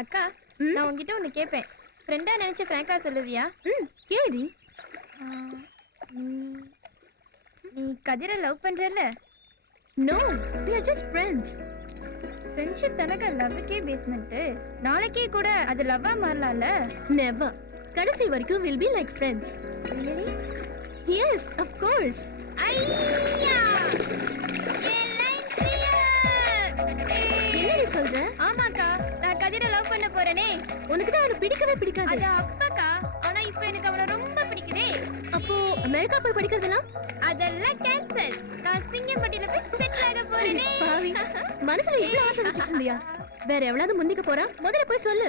அக்கா, நான் உன்கிட்ட ஒன்று கேட்பேன். ஃப்ரெண்டா நினைச்சு ஃப்ராங்கா சொல்லுவியா? கேளுடி. நீ நீ கதிரை லவ் பண்றல? No, we are just friends. Friendship தனக்கு லவ்வுக்கே பேஸ்மெண்ட். நாளைக்கே கூட அது லவ்வா மாறலாம்ல? Never. கடைசி வரைக்கும் we'll be like friends. Really? Yes, of course. ஐயா! என்னடி சொல்ற? ஆமாக்கா, நான் கதிரை லவ் பண்ண போறேனே. உனக்கு தான் அவனை பிடிக்கவே பிடிக்காது. அது அப்பக்கா, ஆனா இப்போ எனக்கு அவனை ரொம்ப பிடிக்குதே. அப்போ அமெரிக்கா போய் படிக்கிறதெல்லாம் அதெல்லாம் கேன்சல். நான் சிங்கம்பட்டியில போய் செட்டில் ஆக போறேனே. பாவி, மனசுல இவ்வளவு ஆசை வச்சுட்டு இருந்தியா? வேற எவ்வளவு முந்திக்க போறா? முதல்ல போய் சொல்லு.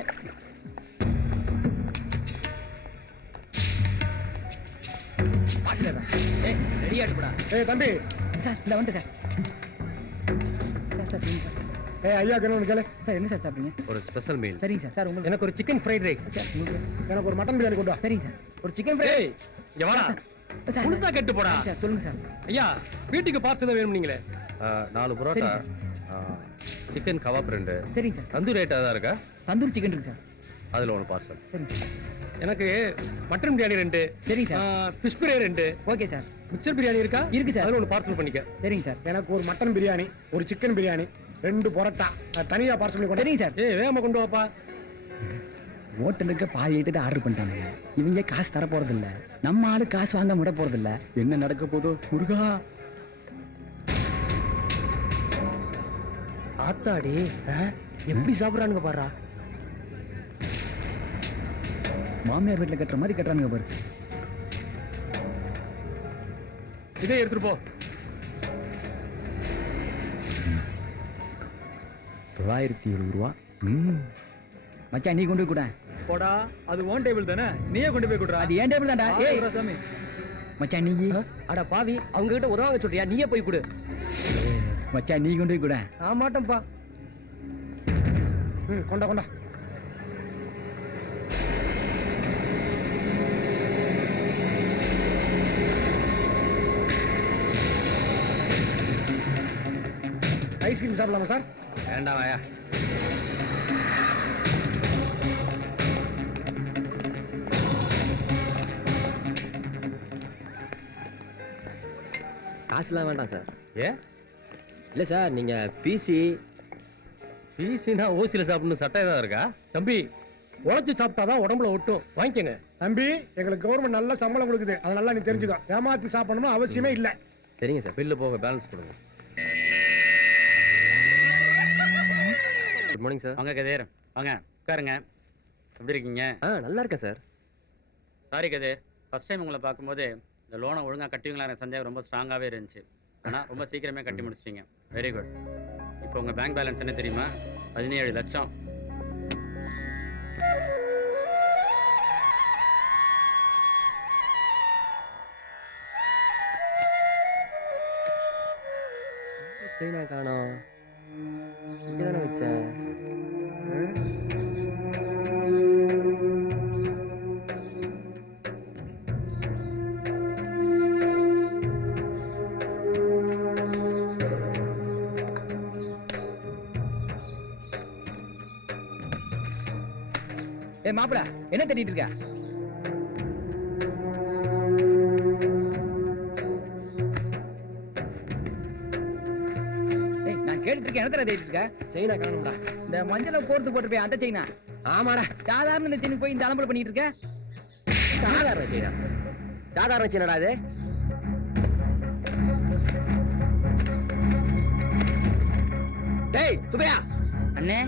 தம்பி சார் இந்த வந்துட்டு சார். சார் சார் ஏய் ஐயா கண்ணு கேளு. சார் என்ன சார் சாப்பிடுங்க? ஒரு ஸ்பெஷல் மீல். சரிங்க சார். சார் உங்களுக்கு எனக்கு ஒரு சிக்கன் ஃப்ரைட் ரைஸ். சார் உங்களுக்கு எனக்கு ஒரு மட்டன் பிரியாணி கொண்டு வா. சரிங்க சார். ஒரு சிக்கன் ஃப்ரை. ஏய் இங்க வாடா. சார் புதுசா கெட்டு போடா. சார் சொல்லுங்க சார். ஐயா வீட்டுக்கு பார்சல் வேணும் நீங்களே. 4 பரோட்டா, சிக்கன் கபாப் 2. சரிங்க சார். தந்தூரி ஐட்டம் தான் இருக்கா? தந்தூரி சிக்கன் இருக்கு சார். அதுல ஒரு பார்சல். சரிங்க சார். எனக்கு மட்டன் பிரியாணி 2. சரிங்க sir. Fish biryani 2. Okay sir. Mixed biryani இருக்கா? இருக்கு சார். அதுல ஒரு பார்சல் பண்ணிக்க. சரிங்க சார். எனக்கு ஒரு மட்டன் பிரியாணி, ஒரு சிக்கன் பிரியாணி, 2 பரோட்டா தனியா பார்சல் பண்ணி கொண்டு. சரிங்க சார். ஏய் வேகமா கொண்டு வாப்பா. ஹோட்டலுக்கு பாதி ஐட்டத்தை ஆர்டர் பண்ணிட்டானுங்க. இவங்க காசு தர போறது இல்ல, நம்ம ஆளு காசு வாங்க விட போறது இல்ல. என்ன நடக்க போதோ முருகா. ஆத்தாடி எப்படி சாப்பிடுறானுங்க பாரு. மாமியார் வீட்டுல கட்டுற மாதிரி கட்டுறானுங்க பாரு. இதே எடுத்துட்டு போ. 970 ரூபா. மச்சான் நீ கொண்டு போய் கூட. போடா, அது ஓன் டேபிள் தானே, நீயே கொண்டு போய் கொடுறா. அது ஏன் டேபிள் தான்டா. ஏய் சாமி. மச்சான் நீ. அட பாவி, அவங்க கிட்ட உதவாங்க சொல்றியா? நீயே போய் கொடு. மச்சான் நீ கொண்டு போய் கூட. நான் மாட்டேன்ப்பா. கொண்டா கொண்டா. ஐஸ்கிரீம் சாப்பிடலாமா சார்? வேண்டாம் வாயா. காசுலாம் வேண்டாம் சார். ஏ இல்லை சார், நீங்கள் பீஸினா ஓசியில் சாப்பிடணும் சட்டம் ஏதாவது இருக்கா? தம்பி உழைச்சி சாப்பிட்டாதான் உடம்புல ஒட்டும். வாங்கிக்கங்க தம்பி, எங்களுக்கு கவர்மெண்ட் நல்ல சம்பளம் கொடுக்குது, அதை நல்லா நீ தெரிஞ்சுக்கோ. ஏமாத்தி சாப்பிடணும்னு அவசியமே இல்லை. சரிங்க சார். பில்லு போக பேலன்ஸ் கொடுங்க. Good morning sir. வாங்க கதிர், வாங்க உட்காருங்க. எப்படி இருக்கீங்க? நல்லா இருக்கேன் சார். சாரி கதிர், ஃபர்ஸ்ட் டைம் உங்களை பார்க்கும்போது இந்த லோனை ஒழுங்காக கட்டுவீங்களா எனக்கு சந்தேகம் ரொம்ப ஸ்ட்ராங்காகவே இருந்துச்சு. ஆனால் ரொம்ப சீக்கிரமே கட்டி முடிச்சிட்டீங்க. Very good. இப்போ உங்கள் பேங்க் பேலன்ஸ் என்ன தெரியுமா? 17 லட்சம். சைனா காணோம். இங்கே தானே வச்சேன். ஏய் மாப்பிள, என்ன தேடிட்டு இருக்க? ஏய் நான் கேட்டுட்டு இருக்கேன், என்ன தேடிட்டு இருக்க? சைனா காணும்டா. இந்த மஞ்சள போர்த்து போட்டுருப்பேன் அந்த செயினா? ஆமாடா. சாதாரண இந்த செயின் போய் இந்த அலம்பல் பண்ணிட்டு இருக்க? சாதாரண சைனா. சாதாரண சைனடா அது. டேய் சுபையா. அண்ணே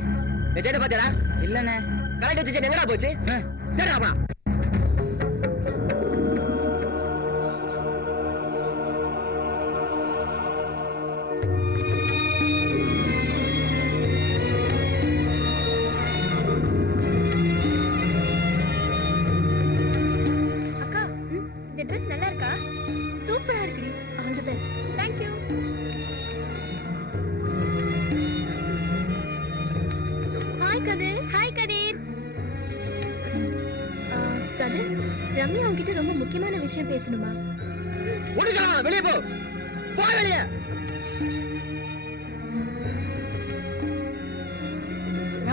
இந்த சைனை பாத்தியாடா? இல்லண்ணே. கலெக்ட் வச்சு சைன் எங்கடா போச்சு? தேடா போடா. அக்கா, இந்த ட்ரெஸ் நல்லா இருக்கா? சூப்பரா இருக்குடி. All the best. Thank you. Hi Kathir. Hi Kathir. Kathir, Ramya உன்கிட்ட ரொம்ப முக்கியமான விஷயம் பேசணுமா? ஓடிடா, வெளியே போ. போய் வெளியே.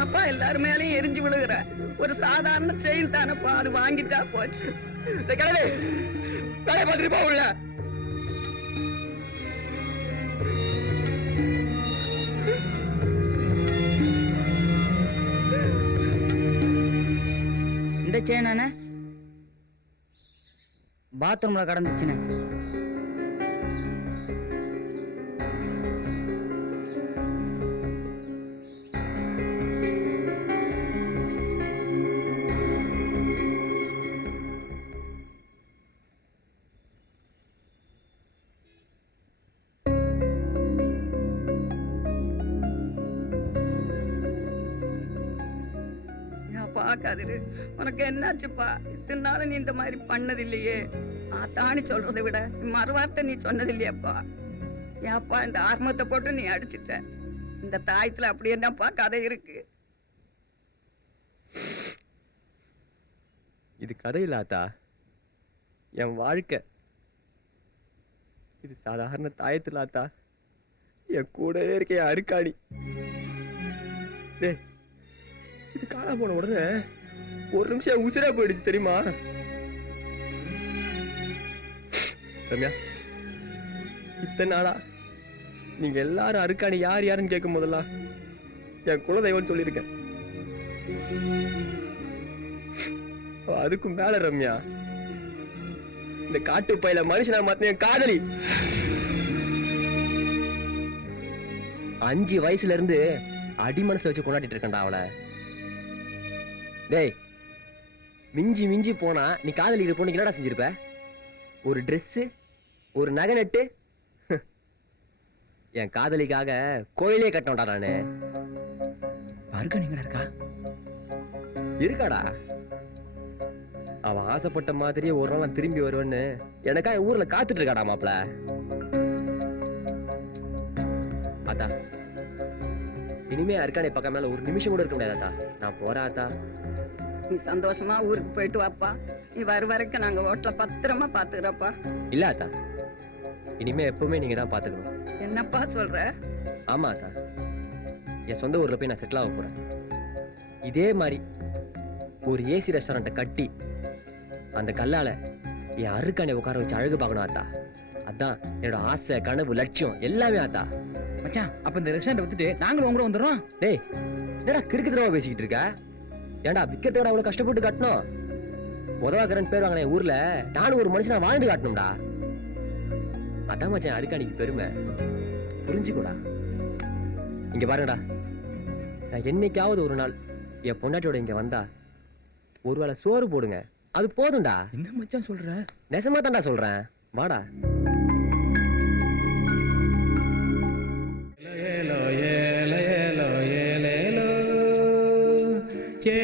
ஏப்பா எல்லாரும் மேலயும் எரிஞ்சு விழுகிற? ஒரு சாதாரண செயின் தானப்பா, அது வாங்கிட்டா போச்சு. கிளம்பி வேலையை பார்த்துட்டு போ உள்ள. இந்த செயின் பாத்ரூம்ல கடந்துச்சுன்னு. பாக்காதிரு, உனக்கு என்னாச்சுப்பா? இத்தனை நாள் நீ இந்த மாதிரி பண்ணது இல்லையே. தானி சொல்றதை விட மறுவார்த்தை நீ சொன்னது இல்லையாப்பா? ஏப்பா இந்த ஆர்மத்தை போட்டு நீ அடிச்சிட்ட? இந்த தாயத்துல அப்படி என்னப்பா கதை இருக்கு? இது கதை இல்லாத்தா, என் வாழ்க்கை. இது சாதாரண தாயத்தில்லாத்தா, என் கூடவே இருக்க என் அருக்காணி. இது காணா போன உடனே ஒரு நிமிஷம் உசிரா போயிடுச்சு தெரியுமா? ரம்யா, இத்தனை நாளா நீங்க எல்லாரும் அருக்காணி யார் யாருன்னு கேட்கும் போதெல்லாம் என் குலதெய்வம்னு சொல்லியிருக்கேன். அதுக்கும் மேல ரம்யா, இந்த காட்டு பையில மனுஷனா மாத்தின என் காதலி. 5 வயசுல இருந்து அடி மனசுல வச்சு கொண்டாடிட்டு இருக்கேன்டா அவளை. டேய், மிஞ்சி மிஞ்சி போனா நீ காதலிக்கிற பொண்ணுக்கு என்னடா செஞ்சிருப்ப? ஒரு ட்ரெஸ், ஒரு நகை நட்டு. என் காதலிக்காக கோயிலே கட்டணும்டா நானு. இருக்கா? இருக்காடா. அவன் ஆசைப்பட்ட மாதிரியே ஒரு நாள் நான் திரும்பி வருவேன்னு எனக்கா என் ஊர்ல காத்துட்டு இருக்காடா மாப்ள. அத்தா, இனிமே அருக்காணி பக்கம் மேல ஒரு நிமிஷம் கூட இருக்க முடியாதாத்தா. நான் போறாத்தா. நீ சந்தோஷமா ஊருக்கு போயிட்டு வாப்பா. நீ வர வரைக்கும் நாங்க ஹோட்டல பத்திரமா பாத்துக்கிறப்பா. இல்ல அத்தா, இனிமே எப்பவுமே நீங்க தான் பாத்துக்கணும். என்னப்பா சொல்ற? ஆமா அத்தா, என் சொந்த ஊர்ல போய் நான் செட்டில் ஆக போறேன். இதே மாதிரி ஒரு ஏசி ரெஸ்டாரண்ட்டை கட்டி அந்த கல்லால என் அருக்காணி உட்கார வச்சு அழகு பார்க்கணும் அத்தா. அதான் என்னோட ஆசை, கனவு, லட்சியம் எல்லாமே அத்தா. மச்சான், அப்ப இந்த ரெஸ்டாரண்ட் வித்துட்டு நாங்களும் உங்க கூட வந்துடுறோம். டேய், என்னடா கிறுக்கு தரமா பேசிக்கிட்டு இருக்க? ஏன்டா விக்கிறதுக்கு அவ்வளவு கஷ்டப்பட்டு கட்டணும்? உதவாக்கரன் பேர் வாங்கின ஊர்ல நானும் ஒரு மனுஷனா வாழ்ந்து காட்டணும்டா. அதான் மச்சான் அருக்காணிக்கு பெருமை. புரிஞ்சுக்கூடா. இங்க பாருங்கடா, நான் என்னைக்காவது ஒரு நாள் என் பொண்டாட்டியோட இங்க வந்தா ஒருவேளை சோறு போடுங்க, அது போதும்டா. என்ன மச்சான் சொல்ற? நெசமா தான்டா சொல்றேன், வாடா. ஏலோ ஏலோ ஏலோ ஏலேலோ ஏ